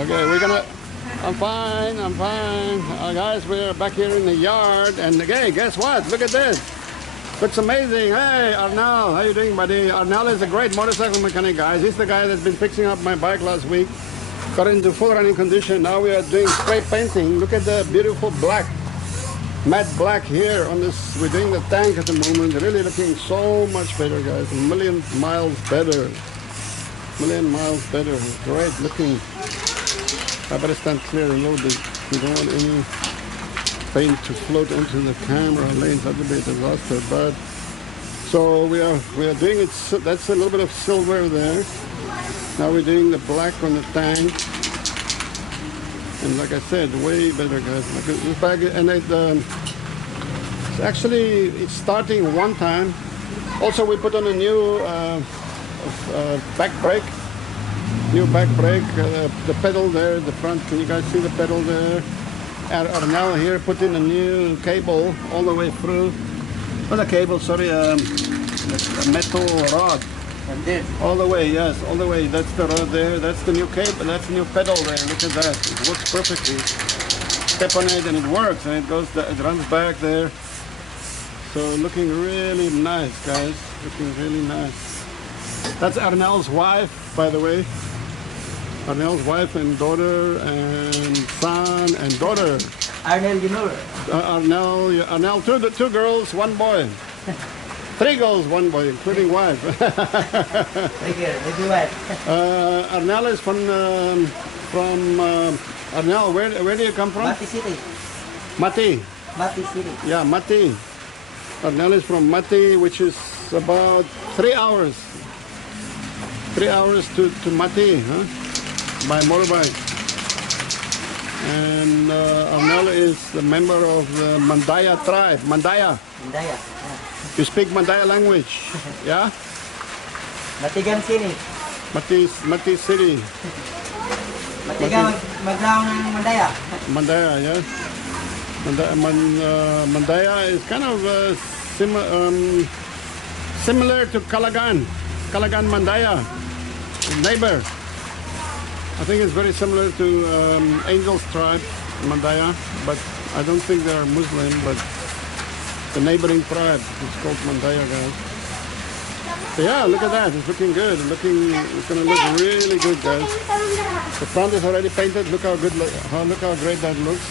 Okay, we're gonna. I'm fine. I'm fine. Guys, we're back here in the yard, and okay, guess what? Look at this. Looks amazing. Hey, Arnal, how you doing, buddy? Arnal is a great motorcycle mechanic, guys. He's the guy that's been fixing up my bike last week. Got it into full running condition. Now we are doing spray painting. Look at the beautiful black, matte black here on this. We're doing the tank at the moment. Really looking so much better, guys. A million miles better. Million miles better. Great looking. I better stand clear a little bit. We don't want any paint to float into the camera lens. That would be a disaster. But so we are doing it. That's a little bit of silver there. Now we're doing the black on the tank, and like I said, way better, guys. Look at this bag, and it's starting one time. Also, we put on a new back brake. New back brake, the pedal there, the front. Can you guys see the pedal there? Arnel here put in a new cable all the way through. Not a cable, sorry, a metal rod. And this. All the way, yes, all the way. That's the rod there. That's the new cable. That's the new pedal there. Look at that. It works perfectly. Step on it and it works, and it goes. It runs back there. So looking really nice, guys. Looking really nice. That's Arnel's wife, by the way. Arnel's wife and daughter and son and daughter. Arnel, you know. Arnel, two girls, one boy. 3 girls, 1 boy, including wife. Thank you, wife. Arnel is from Arnel. Where do you come from? Mati City. Mati. Mati City. Yeah, Mati. Arnel is from Mati, which is about 3 hours. 3 hours to Mati, huh? By motorbike. And Arnel is a member of the Mandaya tribe. Mandaya. Mandaya. You speak Mandaya language, yeah? Matigan City. Mati City. Matigan Maglaw ng Mandaya. Mandaya, yes. Mandaya is kind of similar to Calagan. Calagan Mandaya, neighbor. I think it's very similar to Angel's tribe, Mandaya, but I don't think they are Muslim, but the neighboring tribe is called Mandaya, guys. So yeah, look at that. It's looking good. It's going to look really good, guys. The front is already painted. Look how good. Look how great that looks.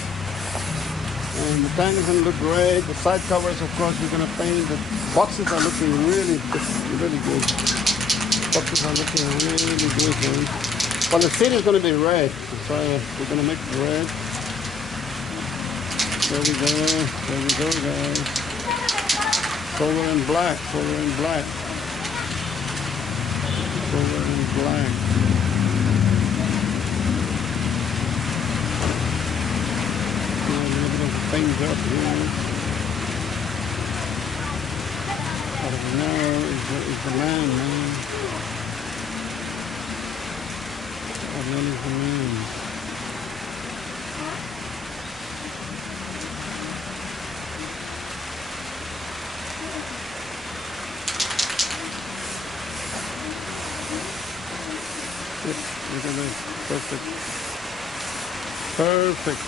And the tank is going to look great. The side covers, of course, we're going to paint. The boxes are looking really good. Boxes are looking really good, man. Well, the seat is going to be red. So we're going to make it red. There we go, guys. Silver and black, silver and black. Silver and black. A little bit of things up here. I don't know, is the man, man. I don't know, is the man. Look at this. Perfect. Perfect.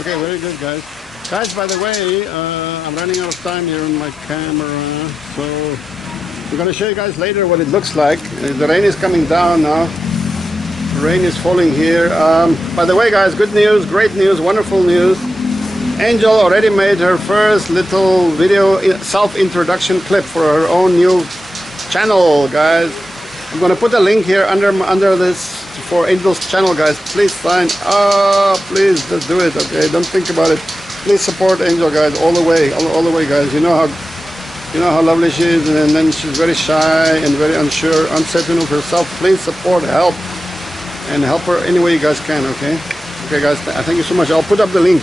Okay, very good, guys. Guys, by the way, I'm running out of time here on my camera, so I'm going to show you guys later what it looks like. The rain is coming down now. The rain is falling here. By the way, guys, good news, great news, wonderful news. Angel already made her first little video self-introduction clip for her own new channel, guys. I'm going to put a link here under this for Angel's channel, guys. Please sign up. Please just do it, okay? Don't think about it. Please support Angel, guys, all the way, all the way, guys. You know how lovely she is, and then she's very shy and very unsure, uncertain of herself. Please support, help, and help her any way you guys can, okay? Okay, guys. Thank you so much. I'll put up the link.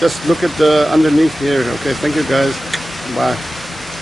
Just look at the underneath here, okay? Thank you, guys. Bye.